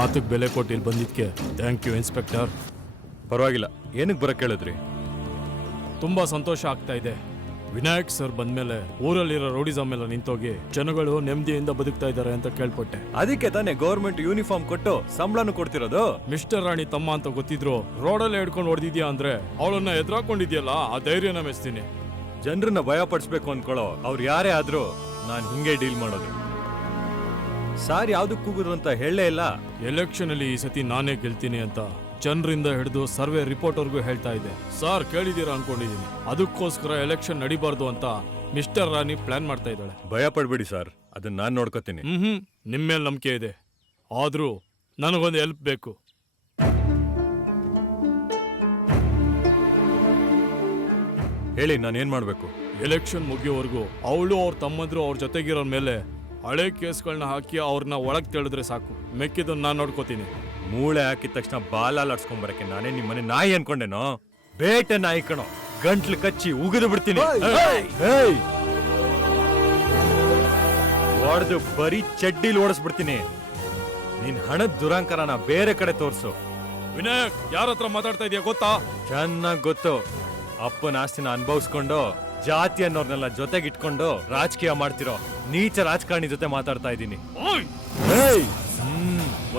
ಮಾತಿಗೆ ಬೆಲೆ ಕೊಟ್ಟು ಇಲ್ಲಿ ಬಂದಿದ್ದಕ್ಕೆ ಥ್ಯಾಂಕ್ ಯು ಇನ್ಸ್ಪೆಕ್ಟರ್. ಪರವಾಗಿಲ್ಲ, ಏನಕ್ಕೆ ಬರಕ್ಕೆ ಹೇಳಿದ್ರಿ? ತುಂಬಾ ಸಂತೋಷ ಆಗ್ತಾ ಇದೆ. ವಿನಾಯಕ್ ಸರ್ ಬಂದ್ಮೇಲೆ ಊರಲ್ಲಿರೋ ರೌಡಿಸಮ್ ಎಲ್ಲ ನಿಂತೋಗಿ ಜನಗಳು ನೆಮ್ಮದಿಯಿಂದ ಬದುಕ್ತಾ ಇದ್ದಾರೆ ಅಂತ ಕೇಳ್ಪಟ್ಟೆ. ಅದಕ್ಕೆ ತಾನೇ ಗೌರ್ಮೆಂಟ್ ಯೂನಿಫಾರ್ಮ್ ಕೊಟ್ಟು ಸಂಬಳನು ಕೊಡ್ತಿರೋದು. ಮಿಸ್ಟರ್ ರಾಣಿ ತಮ್ಮ ಅಂತ ಗೊತ್ತಿದ್ರು ರೋಡಲ್ಲೇ ಹಿಡ್ಕೊಂಡು ಹೊಡೆದಿದ್ಯಾ ಅಂದ್ರೆ ಅವಳನ್ನ ಎದುರಾಕೊಂಡಿದ್ಯಲ್ಲ, ಆ ಧೈರ್ಯನ ಮೆಚ್ತೀನಿ. ಜನರನ್ನ ಭಯ ಪಡಿಸ್ಬೇಕು ಅನ್ಕೊಳ್ಳೋ ಅವ್ರು ಯಾರೇ ಆದ್ರೂ ನಾನು ಹಿಂಗೆ ಡೀಲ್ ಮಾಡೋದು. ಸಾರ್ ಯಾವ್ದಕ್ ಕೂಗುದ್ರು ಅಂತ ಹೇಳಲೇ ಇಲ್ಲ. ಎಲೆಕ್ಷನ್ ಅಲ್ಲಿ ಈ ಸತಿ ನಾನೇ ಗೆಲ್ತೀನಿ ಅಂತ ಜನರಿಂದ ಹಿಡಿದು ಸರ್ವೆ ರಿಪೋರ್ಟ್ವರೆಗೂ ಹೇಳ್ತಾ ಇದೆ. ಸಾರ್ ಕೇಳಿದೀರಾ ಅನ್ಕೊಂಡಿದೀನಿ. ಅದಕ್ಕೋಸ್ಕರ ಎಲೆಕ್ಷನ್ ನಡಿಬಾರ್ದು ಅಂತ ಮಿಸ್ಟರ್ ರಾಣಿ ಪ್ಲಾನ್ ಮಾಡ್ತಾ ಇದ್ದಾಳೆ. ಭಯ ಪಡ್ಬೇಡಿ ಸರ್, ಅದನ್ನ ನಾನ್ ನೋಡ್ಕೋತೀನಿ. ನಿಮ್ಮೇಲೆ ನಂಬಿಕೆ ಇದೆ, ಆದ್ರೂ ನನಗೊಂದು ಹೆಲ್ಪ್ ಬೇಕು. ಹೇಳಿ, ನಾನೇನ್ ಮಾಡ್ಬೇಕು? ಎಲೆಕ್ಷನ್ ಮುಗಿಯೋವರೆಗೂ ಅವಳು ಅವ್ರ ತಮ್ಮಂದ್ರು ಅವ್ರ ಜೊತೆಗಿರೋ ಮೇಲೆ ಹಳೆ ಕೇಸ್ಗಳನ್ನ ಹಾಕಿ ಅವ್ರನ್ನ ಒಳಗ್ ತೆಳೆದ್ರೆ ಸಾಕು. ಮೆಕ್ಕಿದನ್ನ ನಾನ್ ನೋಡ್ಕೋತೀನಿ. ಮೂಳೆ ಹಾಕಿದ ತಕ್ಷಣ ಬಾಲ ಲಡ್ಸ್ಕೊಂಡ್ಬರಕ್ಕೆ ನಾನೇ ನಿಮ್ಮನೆ ನಾಯಿ ಅನ್ಕೊಂಡೇನೋ? ಬೇಟೆ ನಾಯಿ ಕಣೋ, ಗಂಟ್ಲು ಕಚ್ಚಿ ಉಗಿದು ಬಿಡ್ತೀನಿ. ಹೊಡೆದು ಬರೀ ಚಡ್ಡಿಲಿ ಓಡಿಸ್ಬಿಡ್ತೀನಿ. ನಿನ್ ಹಣದ ದುರಾಂಕರನ ಬೇರೆ ಕಡೆ ತೋರ್ಸು. ವಿನಾಯಕ್, ಯಾರ ಹತ್ರ ಮಾತಾಡ್ತಾ ಇದೀಯ ಗೊತ್ತಾ? ಚೆನ್ನಾಗ್ ಗೊತ್ತು. ಅಪ್ಪನ ಆಸ್ತಿನ ಅನುಭವಿಸ್ಕೊಂಡು ಜಾತಿ ಅನ್ನೋರ್ನೆಲ್ಲ ಜೊತೆಗಿಟ್ಕೊಂಡು ರಾಜಕೀಯ ಮಾಡ್ತಿರೋ ನೀಚ ರಾಜಕಾರಣಿ ಜೊತೆ ಮಾತಾಡ್ತಾ ಇದ್ದೀನಿ.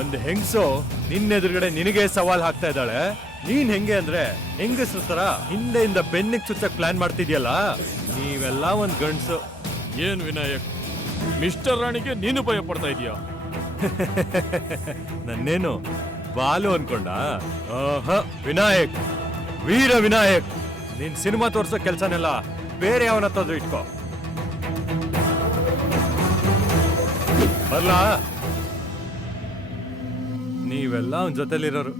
ಒಂದು ಹೆಂಗಸು ನಿನ್ನೆದುರುಗಡೆ ನಿನಗೆ ಸವಾಲ್ ಹಾಕ್ತಾ ಇದ್ದಾಳೆ. ನೀನ್ ಹೆಂಗೆ ಅಂದ್ರೆ ಹೆಂಗಸ್ರ ತರ ಹಿಂದೆಯಿಂದ ಬೆನ್ನಿಗೆ ಚುಚ್ಚಕ್ ಪ್ಲಾನ್ ಮಾಡ್ತಿದ್ಯಲ್ಲ, ನೀವೆಲ್ಲ ಒಂದ್ ಗಂಡ್ಸು. ಏನ್ ವಿನಾಯಕ್, ಮಿಸ್ಟರ್ ರಾಣಿಗೆ ನೀನು ಭಯ ಪಡ್ತಾ ಇದೀಯಾ? ನನ್ನೇನು ಬಾಲು ಅನ್ಕೊಂಡ? ವಿನಾಯಕ್, ವೀರ ವಿನಾಯಕ್. ನೀನ್ ಸಿನಿಮಾ ತೋರ್ಸೋ ಕೆಲ್ಸನೆಲ್ಲ ಬೇರೆ ಯಾವನತ್ತಾದ್ರೂ ಇಟ್ಕೋ. ಬರ್ಲಾ? ನೀವೆಲ್ಲ ಅವನ ಜೊತೆಲಿರೋರು.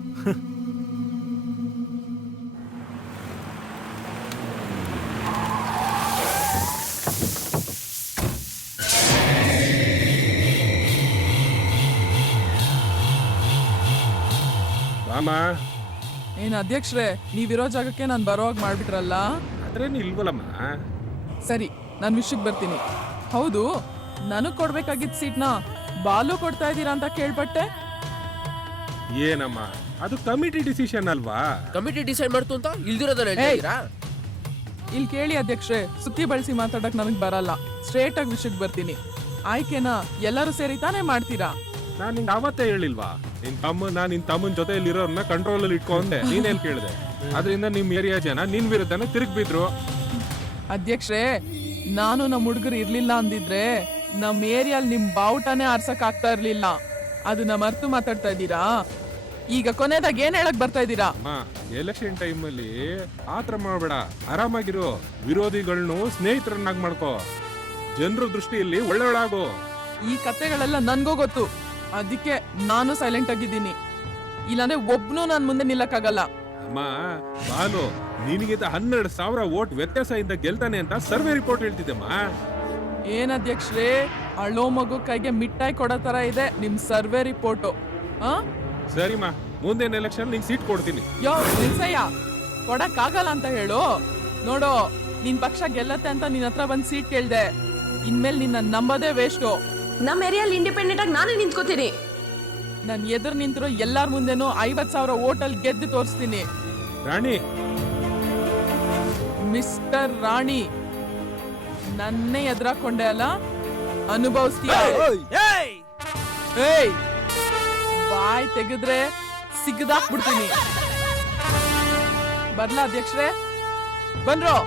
ರಾಮ, ಏನ್ ಅಧ್ಯಕ್ಷರೇ, ನೀವಿರೋ ಜಾಗಕ್ಕೆ ನಾನು ಬರೋವಾಗ ಮಾಡ್ಬಿಟ್ರಲ್ಲ? ಅದ್ರೇನು ಇಲ್ವಲ್ಲಮ್ಮ. ಸರಿ, ನಾನು ವಿಷಯಕ್ಕೆ ಬರ್ತೀನಿ. ಹೌದು, ನನಗ್ ಕೊಡ್ಬೇಕಾಗಿದ್ದ ಸೀಟ್ನ ಬಾಲು ಕೊಡ್ತಾ ಇದ್ದೀರಾ ಅಂತ ಕೇಳ್ಪಟ್ಟೆ. ಏನಮ್ಮ, ಅದು ಕಮಿಟಿ ಡಿಸಿಷನ್ ಅಲ್ವಾ? ಕಮಿಟಿ ಡಿಸೈಡ್ ಮಾಡ್ತು ಅಂತ ಇಲ್ದಿರೋದನ್ನ ಹೇಳ್ತೀರಾ? ಇಲ್ಲಿ ಕೇಳಿ ಅಧ್ಯಕ್ಷರೇ, ಸುತ್ತಿ ಬಳಸಿ ಮಾತಾಡಕ್ ನನಗ್ ಬರಲ್ಲ. ಸ್ಟ್ರೇಟ್ ಆಗಿ ವಿಷಯಕ್ಕೆ ಬರ್ತೀನಿ. ಆಯ್ಕೆನ ಎಲ್ಲರೂ ಸೇರಿ ತಾನೇ ಮಾಡ್ತೀರಾ? ನಾನು ನಿಂಗೆ ಅವತ್ತೇ ಹೇಳಿಲ್ವಾ, ನಿನ್ ತಮ್ಮನ ಜೊತೆಯಲ್ಲಿರೋರ್ನ ಕಂಟ್ರೋಲ್ ಅಲ್ಲಿ ಇಟ್ಕೊಂಡೆ. ನೀನೇನ್ ಕೇಳಿದೆ? ಅದರಿಂದ ನಿಮ್ ಏರಿಯಾ ಜನ ನಿನ್ ವಿರುದ್ಧನೇ ತಿರುಗಿ ಬಿದ್ರು. ಅಧ್ಯಕ್ಷರೇ, ನಾನು ನಮ್ಮ ಹುಡುಗರು ಇರ್ಲಿಲ್ಲ ಅಂದಿದ್ರೆ ನಮ್ ಏರಿಯಾಲ್ ನಿಮ್ ಬಾವುಟನೇ ಆರ್ಸಕ್ ಆಗ್ತಾ ಇರ್ಲಿಲ್ಲ. ಅದನ್ನ ಮರ್ತು ಮಾತಾಡ್ತಾ ಇದ್ದೀರಾ? ಈಗ ಕೊನೆದಾಗ ಏನ್ ಹೇಳಕ್ ಬರ್ತಾ ಇದ್ದೀರಾ? ಎಲೆಕ್ಷನ್ ಟೈಮ್ ಅಲ್ಲಿ ಆತರ ಮಾಡ್ಬೇಡ, ಆರಾಮಾಗಿರು. ವಿರೋಧಿಗಳನ್ನು ಸ್ನೇಹಿತರನ್ನಾಗಿ ಮಾಡ್ಕೋ. ಜನರ ದೃಷ್ಟಿಯಲ್ಲಿ ಒಳ್ಳೆಯಳಾಗು. ಈ ಕತೆಗಳೆಲ್ಲ ನನ್ಗೂ ಗೊತ್ತು, ಅದಕ್ಕೆ ನಾನು ಸೈಲೆಂಟ್ ಆಗಿದ್ದೀನಿ. ಇಲ್ಲಾಂದ್ರೆ ಒಬ್ನು ನನ್ ಮುಂದೆ ನಿಲ್ಲಕ್ಕಾಗಲ್ಲ. ಅಮ್ಮ ಬಾಲು, ನಿನಗೆ 12,000 ವೋಟ್ ವ್ಯತ್ಯಾಸದಿಂದ ಗೆಲ್ತಾನೆ ಅಂತ ಸರ್ವೆ ರಿಪೋರ್ಟ್ ಹೇಳ್ತಿದ್ದಮ್ಮ. ಏನ್ ಅಧ್ಯಕ್ಷರೇ, ಅಳ್ಳೋ ಮಗು ಕೈಗೆ ಮಿಠಾಯಿ ಕೊಡೋ ತರ ಇದೆ ನಿಮ್ ಸರ್ವೆ ರಿಪೋರ್ಟು. ಸರಿಮಾ, ಮುಂದಿನ ಎಲೆಕ್ಷನ್ ನಿಂಗೆ ಸೀಟ್ ಕೊಡ್ತೀನಿ. ಯೋ ನಿಲ್ಸಯ್ಯ, ಕೊಡಕ್ ಆಗಲ್ಲ ಅಂತ ಹೇಳು. ನೋಡು, ನಿನ್ ಪಕ್ಷ ಗೆಲ್ಲತ್ತೆ ಅಂತ ನಿನ್ ಹತ್ರ ಬಂದ್ ಸೀಟ್ ಕೇಳ್ದೆ. ಇನ್ಮೇಲೆ ನಿನ್ನ ನಂಬೋದೇ ವೇಸ್ಟು. ನಮ್ಮ ಏರಿಯಾಲಿ ಇಂಡಿಪೆಂಡೆಂಟ್ ಆಗಿ ನಾನೇ ನಿಂತ್ಕೋತೀನಿ. ನಾನು ಎದುರು ನಿಂತಿರೋ ಎಲ್ಲಾರ ಮುಂದೆನೂ 50,000 ಓಟಲ್ಲಿ ಗೆದ್ದು ತೋರಿಸ್ತೀನಿ. ರಾಣಿ, ಮಿಸ್ಟರ್ ರಾಣಿ, ನನ್ನೇ ಎದುರಾಕೊಂಡೆ ಅಲ್ಲ, ಅನುಭವಿಸ್ತೀಯ. ಏಯ್, ಬಾಯ್ ತೆಗೆದ್ರೆ ಸಿಗದಾಕ್ಬಿಡ್ತೀನಿ. ಬರ್ಲಾ ಅಧ್ಯಕ್ಷರೇ? ಬನ್ರೋ.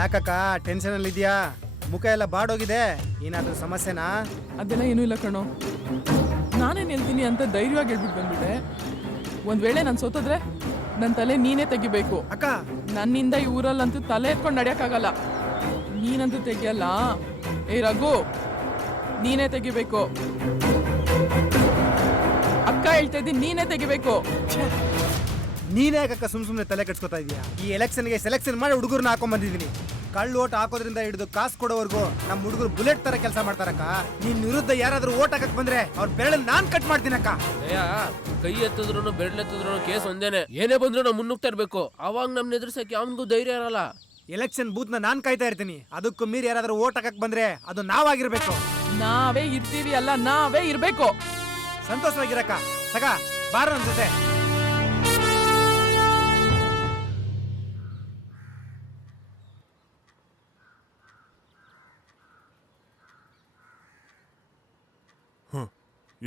ಯಾಕಕ್ಕ ಟೆನ್ಷನ್ ಅಲ್ಲಿ ಇದೆಯಾ? ಮುಖ ಎಲ್ಲ ಬಾಡೋಗಿದೆ. ಏನಾದ್ರೂ ಸಮಸ್ಯೆನಾ? ಅದೆಲ್ಲ ಏನೂ ಇಲ್ಲ ಕಣೋ. ನಾನೇ ನಿಲ್ತೀನಿ ಅಂತ ಧೈರ್ಯವಾಗಿ ಹೇಳ್ಬಿಟ್ಟು ಬಂದ್ಬಿಟ್ಟೆ. ಒಂದ್ ವೇಳೆ ನಾನು ಸೋತೋದ್ರೆ ನನ್ನ ತಲೆ ನೀನೇ ತೆಗಿಬೇಕು ಅಕ್ಕ. ನನ್ನಿಂದ ಈ ಊರಲ್ಲಂತೂ ತಲೆ ಎತ್ಕೊಂಡು ನಡೆಯಕ್ಕಾಗಲ್ಲ. ನೀನಂತೂ ತೆಗಿಯಲ್ಲ. ಏ ರಘು, ನೀನೇ ತೆಗಿಬೇಕು. ಅಕ್ಕ ಅಕ್ಕ ಹೇಳ್ತಾ ಇದ್ದೀನಿ, ನೀನೇ ತೆಗಿಬೇಕು. ನೀನೇ ಯಾಕಕ್ಕ ಸುಮ್ನೆ ತಲೆ ಕೆಡ್ಸ್ಕೊತಾ ಇದೀಯಾ? ಈ ಎಲೆಕ್ಷನ್ಗೆ ಸೆಲೆಕ್ಷನ್ ಮಾಡಿ ಹುಡುಗರನ್ನ ಹಾಕೊಂಡ್ ಬಂದಿದ್ದೀನಿ. ಕಳ್ಳು ಓಟ್ ಹಾಕೋದ್ರಿಂದ ಹಿಡಿದು ಕಾಸು ಕೊಡೋವರೆಗೂ ನಮ್ಮ ಹುಡುಗರು ಬುಲೆಟ್ ತರ ಕೆಲಸ ಮಾಡ್ತಾರಕ್ಕ. ನಿನ್ ವಿರುದ್ಧ ಯಾರಾದ್ರೂ ಓಟ್ ಹಾಕಕ್ ಬಂದ್ರೆ ಅವ್ರ ಬೆರಳಲ್ಲಿ ನಾನ್ ಕಟ್ ಮಾಡ್ತೀನಕ್ಕ. ಕೈ ಎತ್ತಿದ್ರು ಬೆರಳೆತ್ತಿದ್ರು ಕೇಸ್ ಒಂದೇನೆ. ಏನೇ ಬಂದ್ರು ನಾವು ಮುನ್ನುಗ್ತಾ ಇರ್ಬೇಕು. ಅವಾಗ ನಮ್ನ ಎದುರಿಸಕ್ಕೆ ಅವನಿಗೂ ಧೈರ್ಯ ಇರಲ್ಲ. ಎಲೆಕ್ಷನ್ ಬೂತ್ ನಾನ್ ಕಾಯ್ತಾ ಇರ್ತೀನಿ. ಅದಕ್ಕೂ ಮೀರಿ ಯಾರಾದ್ರೂ ಓಟ್ ಹಾಕಕ್ ಬಂದ್ರೆ ಅದು ನಾವಾಗಿರ್ಬೇಕು. ನಾವೇ ಇರ್ತೀವಿ ಅಲ್ಲ, ನಾವೇ ಇರ್ಬೇಕು. ಸಂತೋಷವಾಗಿರಕ್ಕ. ಸಗ ಬಾರ ನನ್ ಜೊತೆ.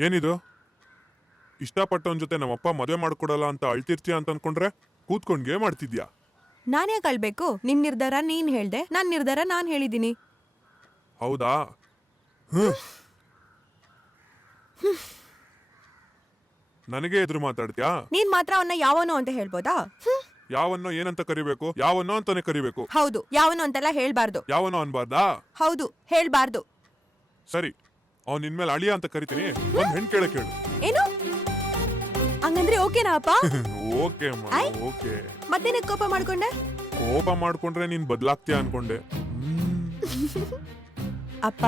ಏನಿದು? ಇಷ್ಟಪಟ್ಟವನ್ ಜೊತೆ ನಮ್ಮಪ್ಪ ಮದುವೆ ಮಾಡ್ಕೊಡಲ್ಲ ಅಂತ ಅಳ್ತಿರ್ತೀಯ ಅಂತ ಅನ್ಕೊಂಡ್ರೆ ಕೂತ್ಕೊಂಡ್ ಗೇಮ್ ಆಡ್ತಿದ್ಯಾ? ನಾನೇ ಕಳ್ಬೇಕು. ನಿನ್ ನಿರ್ಧಾರ ನೀನ್ ಹೇಳ್ದೆ, ನನ್ ನಿರ್ಧಾರ ನಾನ್ ಹೇಳಿದೀನಿ. ಹೌದಾ? ನನಗೆ ಎದುರು ಮಾತಾಡ್ತೀಯಾ? ನೀನ್ ಮಾತ್ರ ಅವನ್ನ ಯಾವನೋ ಅಂತ ಹೇಳ್ಬೋದಾ? ಯಾವನ್ನೋ ಏನಂತ ಕರಿಬೇಕು? ಯಾವನ್ನೋ ಅಂತಾನೆ ಕರಿಬೇಕು. ಹೌದು, ಯಾವನೋ ಅಂತೆಲ್ಲ ಹೇಳ್ಬಾರ್ದು. ಯಾವನೋ ಅನ್ಬಾರ್ದಾ? ಹೌದು, ಹೇಳ್ಬಾರ್ದು. ಸರಿ, ಅವ್ನ್ ನಿನ್ಮೇಲೆ ಅಳಿಯ ಅಂತ ಕರಿತೀನಿ. ಒಂದ್ ಹೆಣ್ ಕೇಳಕ್ ಹೇಳು. ಏನು ಹಂಗಂದ್ರೆ ಓಕೆನಾ ಅಪ್ಪ? ಓಕೆ ಅಮ್ಮ, ಓಕೆ. ಮತ್ತೇನೆ ಕೋಪ ಮಾಡ್ಕೊಂಡೆ? ಕೋಪ ಮಾಡ್ಕೊಂಡ್ರೆ ನೀನ್ ಬದ್ಲಾಗ್ತೀಯ ಅನ್ಕೊಂಡೆ. ಅಪ್ಪ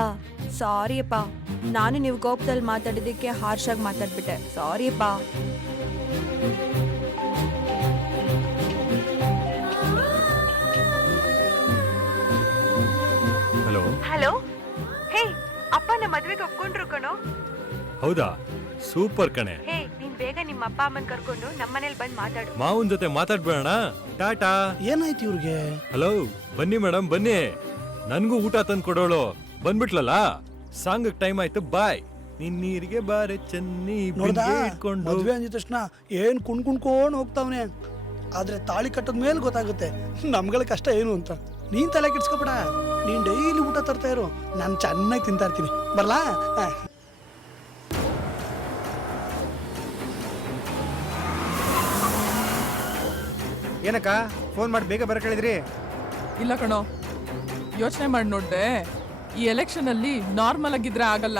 ಸಾರಿ ಅಪ್ಪ, ನಾನು ನೀವು ಕೋಪದಲ್ಲಿ ಮಾತಾಡಿದಕ್ಕೆ ಹಾರ್ಶ್ ಆಗಿ ಮಾತಾಡ್ಬಿಟ್ಟೆ. ಸಾರಿ ಅಪ್ಪ. ಹಲೋ ಹಲೋ, ಹೇ ಅಪ್ಪ ನಮ್ಮ ಮದ್ವೆಗೆ ಒಪ್ಕೊಂಡ್ರು ಕಣೋ. ಹೌದಾ? ಸೂಪರ್ ಕಣೆ. ಹೇ ನೀನ್ ಬೇಗ ನಿಮ್ಮ ಅಪ್ಪ ಅಮ್ಮನ್ ಕರ್ಕೊಂಡು ನಮ್ಮನೇಲಿ ಬಂದ್ ಮಾತಾಡು. ಮಾವನ್ ಜೊತೆ ಮಾತಾಡ್ಬೇಡ. ಟಾಟಾ. ಏನಾಯ್ತು ಇವ್ರಿಗೆ? ಹಲೋ, ಬನ್ನಿ ಮೇಡಮ್ ಬನ್ನಿ. ನನ್ಗೂ ಊಟ ತಂದು ಕೊಡೋಳು ಬಂದ್ಬಿಟ್ಲಲ್ಲ. ಸಾಂಗ್ ಟೈಮ್ ಆಯ್ತು, ಬಾಯ್. ನಿನ್ನೀರಿಗೆ ಬಾರೆ ಚೆನ್ನಿ ಇಟ್ಕೊಂಡು ಮದ್ವೆ ಅಂದಿದ ತಕ್ಷಣ ಏನ್ ಕುಣ್ಕೊಂಡು ಹೋಗ್ತಾವನೆ. ಆದ್ರೆ ತಾಳಿ ಕಟ್ಟದ ಮೇಲೆ ಗೊತ್ತಾಗುತ್ತೆ ನಮ್ಗಳ ಕಷ್ಟ ಏನು ಅಂತ. ನೀನ್ ತಲೆ ಕೆಡ್ಸ್ಕೊಬೇಡ, ನೀನ್ ಡೈಲಿ ಊಟ ತರ್ತಾ ಇರು, ನಾನು ಚೆನ್ನಾಗಿ ತಿಂತಾ ಇರ್ತೀನಿ. ಬರ್ಲಾ? ಏನಕ್ಕ ಫೋನ್ ಮಾಡಿ ಬೇಗ ಬರ ಕೇಳಿದ್ರಿ? ಇಲ್ಲ ಕಣೋ, ಯೋಚನೆ ಮಾಡಿ ನೋಡ್ದೆ. ಈ ಎಲೆಕ್ಷನ್ ಅಲ್ಲಿ ನಾರ್ಮಲ್ ಆಗಿದ್ರೆ ಆಗಲ್ಲ,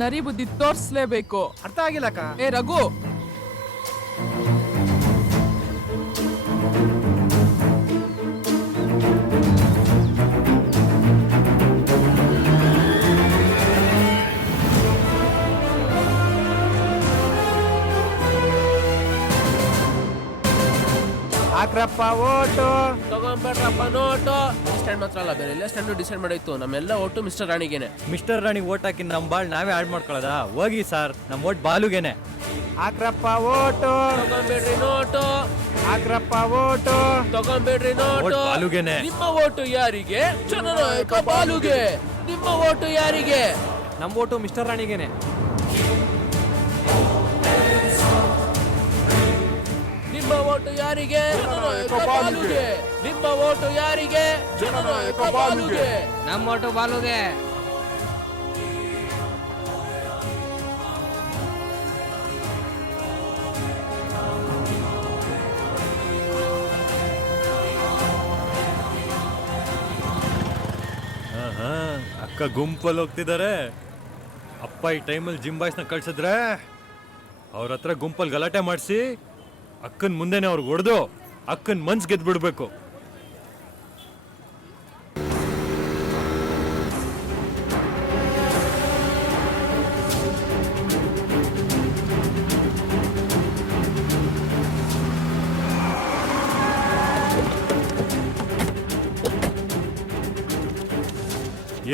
ನರಿ ಬುದ್ಧಿ ತೋರ್ಸ್ಲೇಬೇಕು. ಅರ್ಥ ಆಗಿಲ್ಲಕ್ಕ. ಏ ರಘು, ಹಾಕ್ರಪ್ಪ ಓಟು. ತಗೊಂಡ್ಬೇಡ್ರಪ್ಪ ನೋಟು. ಸ್ಟ್ಯಾಂಡ್ ಮಾತ್ರ ಅಲ್ಲ, ಬೇರೆ ಎಲ್ಲ ಸ್ಟ್ಯಾಂಡ್ ಡಿಸೈಡ್ ಮಾಡಾಯ್ತು. ನಮ್ಮೆಲ್ಲ ಒಟ್ಟು ಮಿಸ್ಟರ್ ರಾಣಿಗೇನೆ. ಮಿಸ್ಟರ್ ರಾಣಿ ಓಟ್ ಹಾಕಿ ನಮ್ ಬಾಳ್ ನಾವೇ ಹಾಳು ಮಾಡ್ಕೊಳ್ಳೋದಾ? ಹೋಗಿ ಸರ್, ನಮ್ ಓಟ್ ಬಾಲುಗೆನೆ. ಹಾಕ್ರಪ್ಪ ಓಟು. ತಗೊಂಡ್ಬೇಡ್ರಿ ನೋಟು. ಹಾಕ್ರಪ್ಪ ಓಟು. ತಗೊಂಡ್ಬೇಡ್ರಿ ನೋಟು. ಓಟ್ ಬಾಲುಗೆನೆ. ನಿಮ್ಮ ಓಟು ಯಾರಿಗೆ? ಜನನಾಯಕ ಬಾಲುಗೆ. ನಿಮ್ಮ ಓಟು ಯಾರಿಗೆ? ನಮ್ ಓಟು ಮಿಸ್ಟರ್ ರಾಣಿಗೆನೆ. ನಿಮ್ಮ ಓಟು ಯಾರಿಗೆ? ಜನನಾಯಕ ಬಾಲುಗೆ. ನಿಮ್ಮ ಓಟು ಯಾರಿಗೆ? ಜನನಾಯಕ ಬಾಲುಗೆ. ನಮ್ಮ ಓಟು ಬಾಲುಗೆ. ಅಕ್ಕ ಗುಂಪಲ್ಲಿ ಹೋಗ್ತಿದ್ದಾರೆ. ಅಪ್ಪ ಈ ಟೈಮಲ್ಲಿ ಜಿಮ್ ಬಾಯ್ಸ್ನ ಕಳ್ಸಿದ್ರೆ ಅವ್ರ ಹತ್ರ ಗುಂಪಲ್ಲಿ ಗಲಾಟೆ ಮಾಡಿಸಿ ಅಕ್ಕನ್ ಮುಂದೆನೆ ಅವ್ರಿಗೆ ಹೊಡೆದು ಅಕ್ಕನ್ ಮನ್ಸ್ ಗೆದ್ಬಿಡ್ಬೇಕು.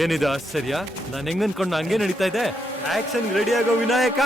ಏನಿದೆ ಆಶ್ಚರ್ಯ? ನಾನು ಹೆಂಗನ್ಕೊಂಡು ಹಂಗೆ ನಡೀತಾ ಇದೆ. ಆಕ್ಷನ್ ರೆಡಿ ಆಗೋ ವಿನಾಯಕ.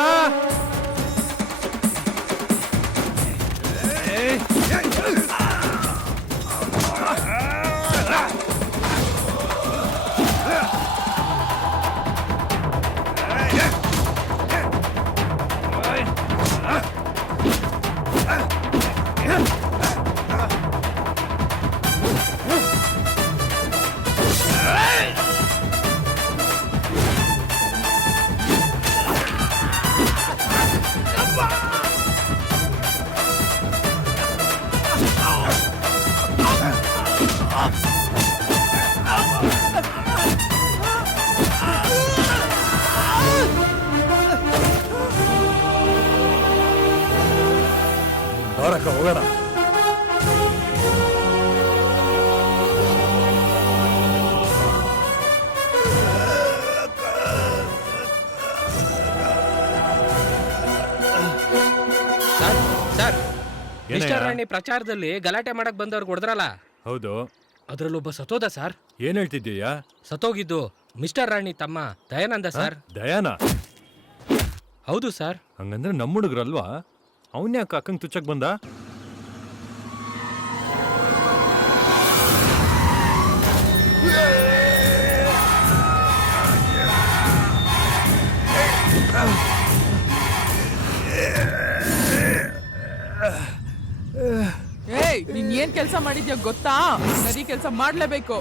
ಬಾರಕ್ಕ ಹೋಗೋಣ. ಸರ್ ಏನಯ್ಯ? ಮಿಸ್ಟರ್ ರಾಣಿ ಪ್ರಚಾರದಲ್ಲಿ ಗಲಾಟೆ ಮಾಡಕ್ ಬಂದವ್ರಿಗೆ ಹೊಡೆದ್ರಲ್ಲ, ಹೌದು, ಅದ್ರಲ್ಲೊಬ್ಬ ಸತ್ತೋದ ಸರ್. ಏನ್ ಹೇಳ್ತಿದ್ದೀಯಾ? ಸತ್ತೋಗಿದ್ದು ಮಿಸ್ಟರ್ ರಾಣಿ ತಮ್ಮ ದಯಾನಂದ ಸರ್. ದಯಾನ? ಹೌದು ಸರ್. ಹಂಗಂದ್ರೆ ನಮ್ಮ ಹುಡುಗ್ರಲ್ವಾ? ಅವನ್ಯಾಕ ಅಕ್ಕಂಗ್ ತುಚ್ಚಕ್ ಬಂದ? ಏಯ್ ನೀನ್ ಏನ್ ಕೆಲಸ ಮಾಡಿದ್ಯಾ ಗೊತ್ತಾ? ನದಿ ಕೆಲಸ ಮಾಡ್ಲೇಬೇಕು,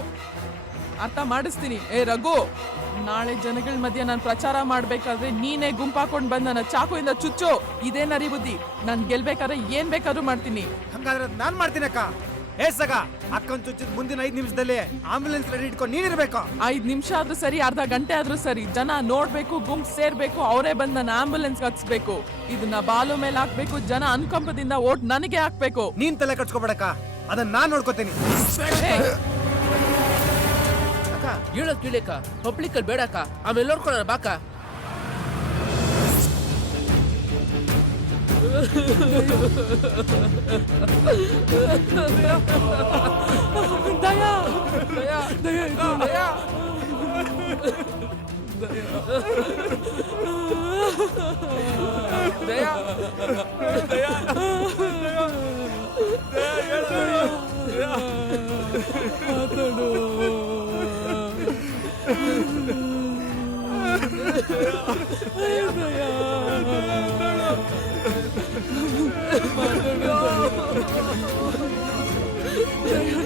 ಅರ್ಥ ಮಾಡಿಸ್ತೀನಿ. ರಘು, ನಾಳೆ ಜನಗಳ ಮಧ್ಯೆ ನಾನು ಪ್ರಚಾರ ಮಾಡ್ಬೇಕಾದ್ರೆ ನೀನೇ ಗುಂಪಾಕೊಂಡ್ ಬಂದ್ ನನ್ನ ಚಾಕುಯಿಂದ ಚುಚ್ಚು. ಇದೇ ನರಿ ಬುದ್ಧಿ. ನಾನ್ ಗೆಲ್ಬೇಕಾದ್ರೆ ಏನ್ ಬೇಕಾದ್ರೂ ಮಾಡ್ತೀನಿ. ಹಂಗಾದ್ರೆ ನಾನ್ ಮಾಡ್ತೀನಿ ಅಕ್ಕ. ಸಗ ಅಕ್ಕನ್ ಚುಚ್ಚಿದ ಮುಂದಿನ 5 ನಿಮಿಷದಲ್ಲಿ ಆಂಬುಲೆನ್ಸ್ ರೆಡಿ ಇಟ್ಕೊಂಡು ನೀನಿರ್ಬೇಕು. 5 ನಿಮಿಷ ಆದ್ರೂ ಸರಿ, ಅರ್ಧ ಗಂಟೆ ಆದ್ರೂ ಸರಿ, ಜನ ನೋಡ್ಬೇಕು, ಗುಂಪು ಸೇರ್ಬೇಕು, ಅವರೇ ಬಂದ್ ನನ್ನ ಆಂಬುಲೆನ್ಸ್ ಹತ್ಸ್ಬೇಕು. ಇದನ್ನ ಬಾಲು ಮೇಲೆ ಹಾಕ್ಬೇಕು, ಜನ ಅನುಕಂಪದಿಂದ ಓಟ್ ನನಗೆ ಹಾಕ್ಬೇಕು. ನೀನ್ ತಲೆ ಕಟ್ಸ್ಕೊಬೇಡಕ್ಕ, ಅದನ್ನ ನಾನ್ ನೋಡ್ಕೋತೀನಿ. ಅಕ್ಕ ಹೇಳೋದ್ ಕೇಳಿಕ, ಪಬ್ಲಿಕ್ ಅಲ್ಲಿ ಬೇಡಕ್ಕ, ಆಮೇಲೆ ನೋಡ್ಕೊಳ್ಳೋಣ ಬಾಕ. ದಯಾ ದಯಾ ದಯಾ ಇದು ದಯಾ ದಯಾ ದಯಾ ಮಾತಾಡು.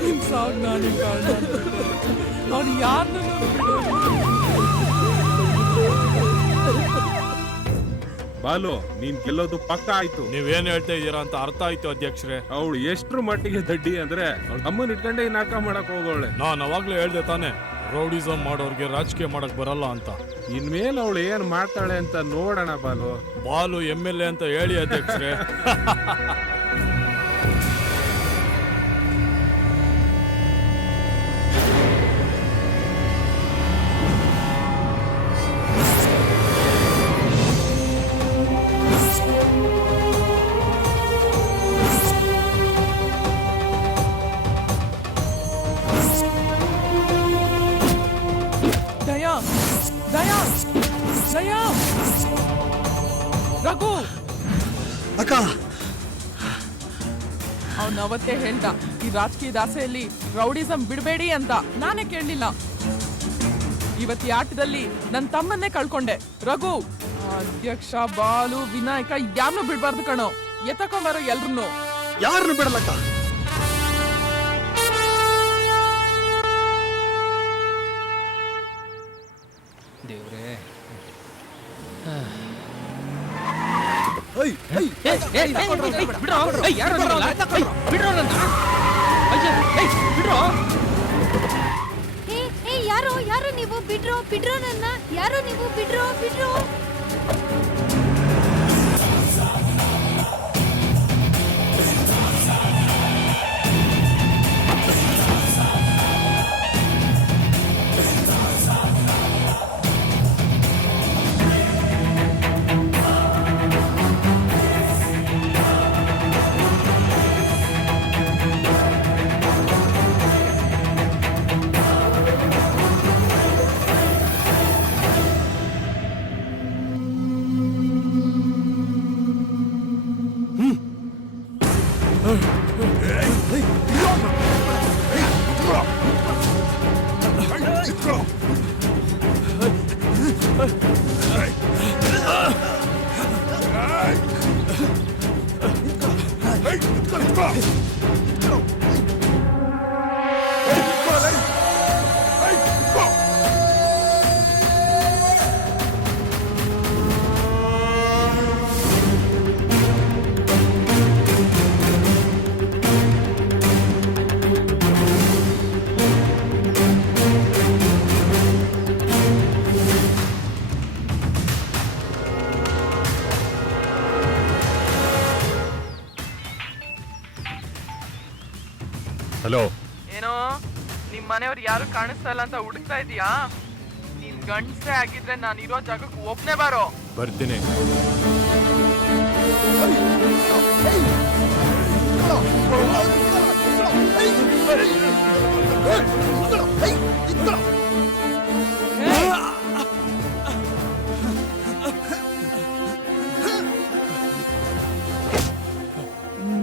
ನಿಮ್ ಸಾಗ್ ನಾನು ಕಾರಣ. ಅವ್ನು ಯಾರನ್ನ ಬಾಲು, ನೀನ್ ಗೆಲ್ಲೋದು ಪಕ್ಕ ಆಯ್ತು. ನೀವೇನ್ ಹೇಳ್ತಾ ಇದ್ದೀರಾ ಅಂತ ಅರ್ಥ ಆಯ್ತು ಅಧ್ಯಕ್ಷರೇ. ಅವಳು ಎಷ್ಟ್ರ ಮಟ್ಟಿಗೆ ದಡ್ಡಿ ಅಂದ್ರೆ ಅವ್ಳ ಅಮ್ಮನ್ ಇಟ್ಕೊಂಡೆ ನಾಟಕ ಮಾಡಕ್ ಹೋಗೋಳೆ. ನಾನ್ ಅವಾಗ್ಲೇ ಹೇಳ್ದೆ ತಾನೆ, ರೌಡಿಸಮ್ ಮಾಡೋರ್ಗೆ ರಾಜಕೀಯ ಮಾಡಕ್ ಬರಲ್ಲ ಅಂತ. ಇನ್ಮೇಲೆ ಅವಳು ಏನ್ ಮಾಡ್ತಾಳೆ ಅಂತ ನೋಡೋಣ. ಬಾಲು ಬಾಲು MLA ಅಂತ ಹೇಳಿ ಅಧ್ಯಕ್ಷರೇ. ದಯಾ ದಯಾ ದಯಾ ರಘು ಅಕ್ಕ, ಅವ್ನ ಅವತ್ತೇ ಹೇಳ್ದ ಈ ರಾಜಕೀಯದ ಆಸೆಯಲ್ಲಿ ರೌಡಿಸಂ ಬಿಡಬೇಡಿ ಅಂತ. ನಾನೇ ಕೇಳಲಿಲ್ಲ. ಇವತ್ತು ಈ ಆಟದಲ್ಲಿ ನನ್ನ ತಮ್ಮನ್ನೇ ಕಳ್ಕೊಂಡೆ. ರಘು, ಅಧ್ಯಕ್ಷ, ಬಾಲು, ವಿನಾಯಕ ಯಾರನ್ನೂ ಬಿಡ್ಬಾರ್ದು ಕಣೋ. ಎತ್ತಕೊಂಬಾರೋ ಎಲ್ರು. ಯಾರನ್ನು ಬಿಡಲಕ್ಕ. ದೇವ್ರೇ, ಯಾರೋ ಯಾರೋ ನೀವು ಬಿಡ್ರೋ ಬಿಡ್ರೋ ನನ್ನ, ಯಾರೋ ನೀವು ಬಿಡ್ರೋ ಬಿಡ್ರೋ. ಏನೋ ನಿಮ್ ಮನೆಯವ್ರು ಯಾರು ಕಾಣಿಸ್ತಾ ಇಲ್ಲ ಅಂತ ಹುಡುಕ್ತಾ ಇದೀಯಾ? ನೀನ್ ಗಂಡಸೇ ಆಗಿದ್ರೆ ನಾನು ಇರೋ ಜಾಗಕ್ಕೆ ಒಬ್ನೇ ಬಾರೋ. ಬರ್ತೀನಿ.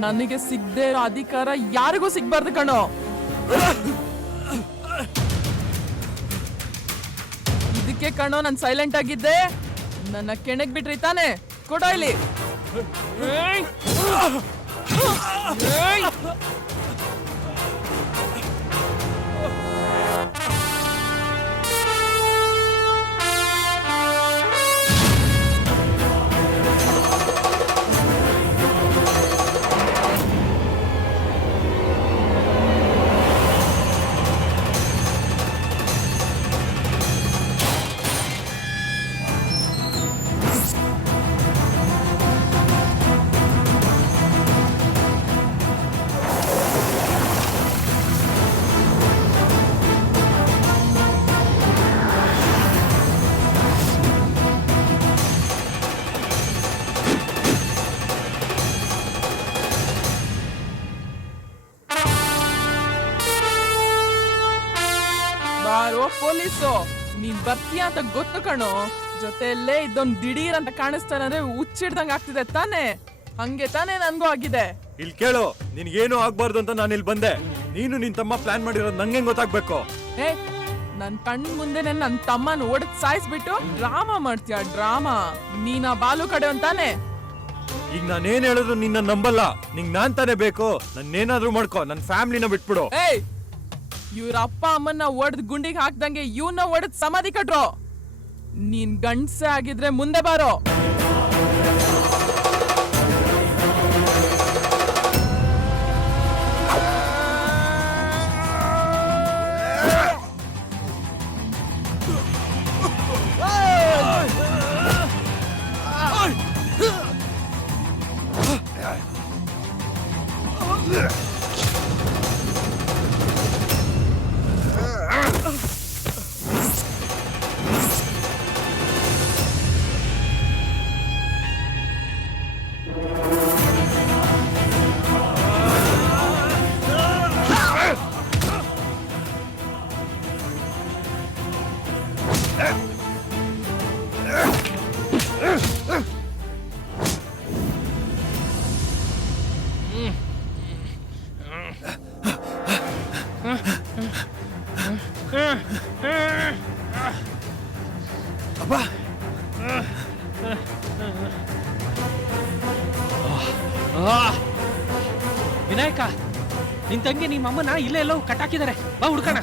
ನನಗೆ ಸಿಗದೆ ಇರೋ ಅಧಿಕಾರ ಯಾರಿಗೂ ಸಿಗ್ಬಾರ್ದು ಕಣೋ. ಇದಕ್ಕೆ ಕಣೋ ನಾನು ಸೈಲೆಂಟ್ ಆಗಿದ್ದೆ. ನನ್ನ ಕೆಣಕ್ ಬಿಟ್ರಿ ತಾನೆ, ಕೊಡೋ ಇಲ್ಲಿ. ಬಾರೋ ಪೊಲೀಸು, ನೀನ್ ಬರ್ತೀಯ ಅಂತ ಗೊತ್ತು ಕಣೋ. ಜೊತೆಯಲ್ಲೇ ಇದೊಂದು ದಿಢೀರ್ ಅಂತ ಕಾಣಿಸ್ತಾನೆ ಅಂದ್ರೆ ಹುಚ್ಚಿಡ್ದಂಗ್ ಆಗ್ತಿದೆ ತಾನೆ. ಹಂಗೆ ತಾನೇ ನನ್ಗೂ ಆಗಿದೆ. ಇಲ್ಲಿ ಕೇಳು, ನಿನ್ಗೇನು ಆಗ್ಬಾರ್ದು ಅಂತ ನಾನು ಇಲ್ಲಿ ಬಂದೆ. ನೀನು ನಿನ್ ತಮ್ಮ ಪ್ಲಾನ್ ಮಾಡಿರೋದು ನಂಗೆ ಗೊತ್ತಾಗ್ಬೇಕು. ಏ, ನನ್ ಕಣ್ ಮುಂದೆ ನನ್ ತಮ್ಮನ ಒಡೆದ್ ಸಾಯಿಸ್ಬಿಟ್ಟು ಡ್ರಾಮಾ ಮಾಡ್ತೀಯ ಡ್ರಾಮಾ. ನೀನಾ ಬಾಲು ಕಡೆ ಅಂತಾನೆ. ಈಗ ನಾನೇನ್ ಹೇಳಿದ್ರು ನಿನ್ನ ನಂಬಲ್ಲ. ನಿಂಗ್ ನಾನ್ ತಾನೇ ಬೇಕು. ನನ್ನೇನಾದ್ರೂ ಮಾಡ್ಕೋ, ನನ್ ಫ್ಯಾಮಿಲಿನ ಬಿಟ್ಬಿಡು. ಏಯ್, ಇವ್ರ ಅಪ್ಪ ಅಮ್ಮನ್ನ ಒಡೆದ್ ಗುಂಡಿಗೆ ಹಾಕ್ದಂಗೆ ಇವನ್ನ ಒಡೆದ್ ಸಮಾಧಿ ಕಟ್ರೋ. ನೀನ್ ಗಂಡ್ಸೆ ಆಗಿದ್ರೆ ಮುಂದೆ ಬಾರೋ. ವಿನಾಯಕ, ನಿನ್ ತಂಗಿ ನಿಮ್ಮ ಅಮ್ಮನ ಇಲ್ಲೇ ಎಲ್ಲೋ ಕಟ್ಟಾಕಿದ್ದಾರೆ. ಬಾ ಹುಡ್ಕಣ.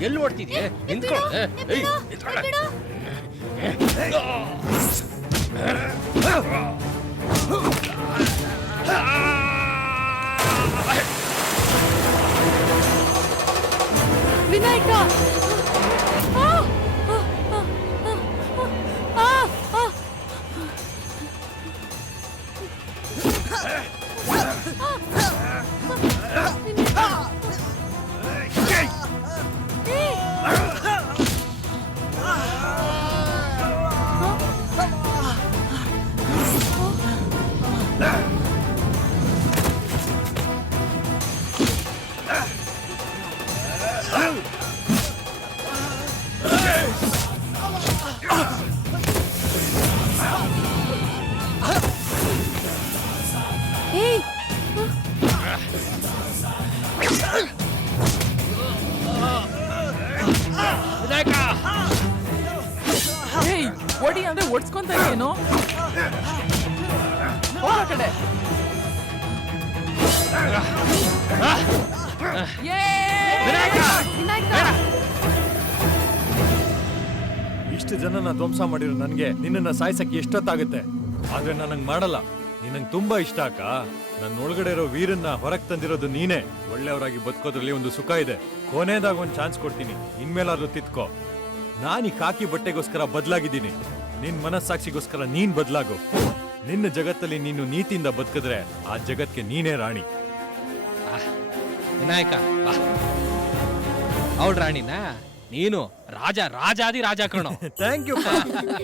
ಎಲ್ಲಿ ಓಡ್ತಿದ್ಯೆ ನಿಂತ್ಕೊಳ್ಳ ವಿನಾಯಕ ಏಯ್ ಓಡಿ ಅಂದ್ರೆ ಓಡಿಸ್ಕೊಂತ ಏನು ಹೋಗ ಆ ಕಡೆ ಇಷ್ಟು ಜನನ ಧ್ವಂಸ ಮಾಡಿರೋ ನನ್ಗೆ ನಿನ್ನನ್ನ ಸಾಯ್ಸಕ್ಕೆ ಎಷ್ಟೊತ್ತಾಗುತ್ತೆ ಆದ್ರೆ ನನಗ್ ಮಾಡಲ್ಲ ನಿನಂಗ್ ತುಂಬಾ ಇಷ್ಟ ಅಕ್ಕ ನನ್ನ ಒಳಗಡೆ ಇರೋ ವೀರನ್ನ ಹೊರಗ್ ತಂದಿರೋದು ನೀನೇ ಒಳ್ಳೆಯವರಾಗಿ ಬದುಕೋದ್ರಲ್ಲಿ ಒಂದು ಸುಖ ಇದೆ ಕೊನೆದಾಗ ಒಂದ್ ಚಾನ್ಸ್ ಕೊಡ್ತೀನಿ ಇನ್ಮೇಲಾದ್ರೂ ತಿತ್ಕೋ ನಾನ್ ಈ ಕಾಕಿ ಬಟ್ಟೆಗೋಸ್ಕರ ಬದ್ಲಾಗಿದ್ದೀನಿ ನಿನ್ ಮನಸ್ಸಾಕ್ಷಿಗೋಸ್ಕರ ನೀನ್ ಬದ್ಲಾಗು ನಿನ್ನ ಜಗತ್ತಲ್ಲಿ ನೀನು ನೀತಿಯಿಂದ ಬದುಕಿದ್ರೆ ಆ ಜಗತ್ಗೆ ನೀನೇ ರಾಣಿ ವಿನಾಯಕ ಅವಳ ರಾಣಿನ ನೀನು ರಾಜ ರಾಜಾದಿ ರಾಜ ಕಣೋ ಥ್ಯಾಂಕ್ ಯು